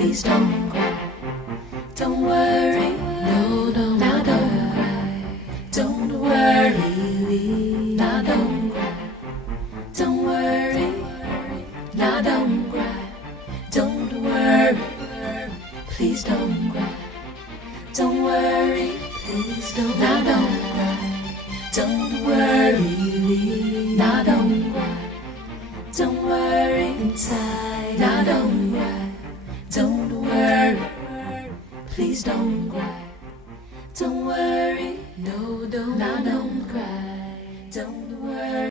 please don't cry. Don't worry, no, no, now don't cry. Don't worry, now don't cry. Don't worry, now don't cry. Don't worry, please don't cry. Don't worry, please don't, now don't cry. Don't worry, now don't